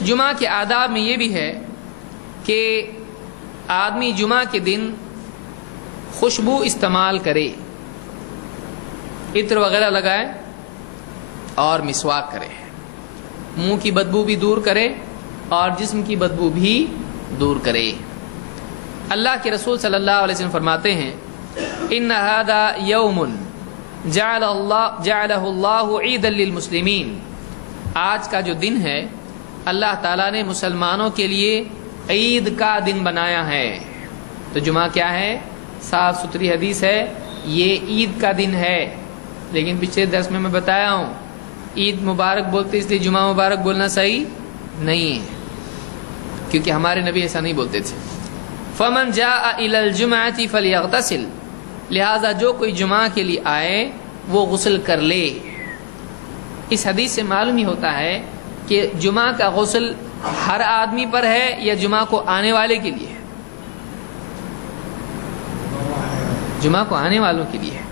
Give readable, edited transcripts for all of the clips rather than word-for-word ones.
جمعہ کے آداب میں یہ بھی ہے کہ آدمی جمعہ کے دن خوشبو استعمال کرے، عطر وغیرہ لگائے اور مسواک کرے، منہ کی بدبو بھی دور کرے اور جسم کی بدبو بھی دور کرے۔ اللہ کے رسول صلی اللہ علیہ وسلم فرماتے ہیں ان ھذا یوم جعلہ اللہ عیدا للمسلمین، آج کا جو دن ہے اللہ تعالیٰ نے مسلمانوں کے لیے عید کا دن بنایا ہے۔ تو جمعہ کیا ہے؟ صاف ستھری حدیث ہے، یہ عید کا دن ہے۔ لیکن پچھلے درس میں بتایا ہوں عید مبارک بولتے اس لیے جمعہ مبارک بولنا صحیح نہیں ہے، کیونکہ ہمارے نبی ایسا نہیں بولتے تھے۔ فمن جاء الى الجمعۃ فلیغتسل، لہذا جو کوئی جمعہ کے لیے آئے وہ غسل کر لے۔ اس حدیث سے معلوم ہی ہوتا ہے کہ جمعہ کا غسل ہر آدمی پر ہے یا جمعہ کو آنے والے کے لیے؟ جمعہ کو آنے والوں کے لیے ہے۔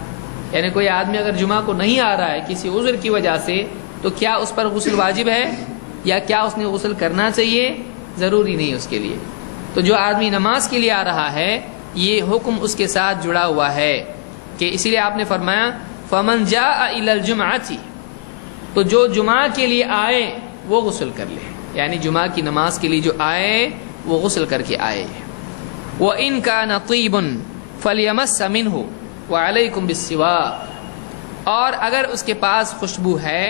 یعنی کوئی آدمی اگر جمعہ کو نہیں آ رہا ہے کسی عذر کی وجہ سے تو کیا اس پر غسل واجب ہے یا کیا اس نے غسل کرنا چاہیے؟ ضروری نہیں اس کے لیے۔ تو جو آدمی نماز کے لیے آ رہا ہے یہ حکم اس کے ساتھ جڑا ہوا ہے کہ اسی لیے آپ نے فرمایا فمن جاء الى الجمعۃ، تو جو جمعہ کے لیے آئے وہ غسل کر لے، یعنی جمعہ کی نماز کے لیے جو آئے وہ غسل کر کے آئے۔ وَإِن كَانَ طِيبٌ فَلْيَمَسَّ مِنْهُ وَعَلَيْكُمْ بِالسِّوَاكِ، اور اگر اس کے پاس خوشبو ہے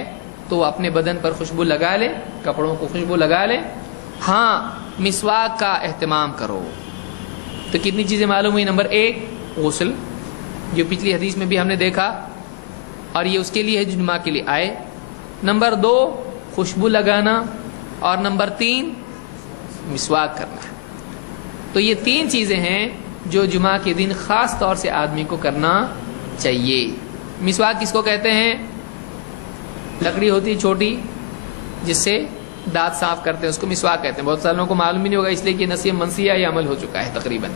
تو وہ اپنے بدن پر خوشبو لگا لے، کپڑوں کو خوشبو لگا لے، ہاں مسواک کا اہتمام کرو۔ تو کتنی چیزیں معلوم ہوئی؟ نمبر 1 غسل، جو پچھلی حدیث میں بھی ہم نے دیکھا، اور یہ اس کے لیے ہے جو جمعہ کے لیے آئے۔ نمبر 2 خوشبو لگانا، اور نمبر 3 مسواک کرنا۔ تو یہ 3 چیزیں ہیں جو جمعہ کے دن خاص طور سے آدمی کو کرنا چاہیے۔ مسواک کس کو کہتے ہیں؟ لکڑی ہوتی ہے چھوٹی جس سے دانت صاف کرتے ہیں، اس کو مسواک کہتے ہیں۔ بہت سارے لوگوں کو معلوم ہی نہیں ہوگا، اس لیے کہ نصیحت منسیہ یہ عمل ہو چکا ہے تقریباً۔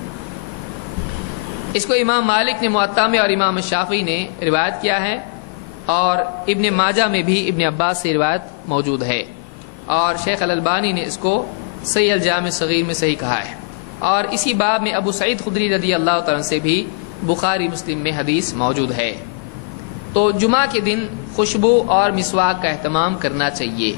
اس کو امام مالک نے موطا میں اور امام شافعی نے روایت کیا ہے، اور ابن ماجہ میں بھی ابن عباس سے روایت موجود ہے، اور شیخ الالبانی نے اس کو صحیح الجامع صغیر میں صحیح کہا ہے۔ اور اسی باب میں ابو سعید خدری رضی اللہ تعالیٰ سے بھی بخاری مسلم میں حدیث موجود ہے۔ تو جمعہ کے دن خوشبو اور مسواک کا اہتمام کرنا چاہیے۔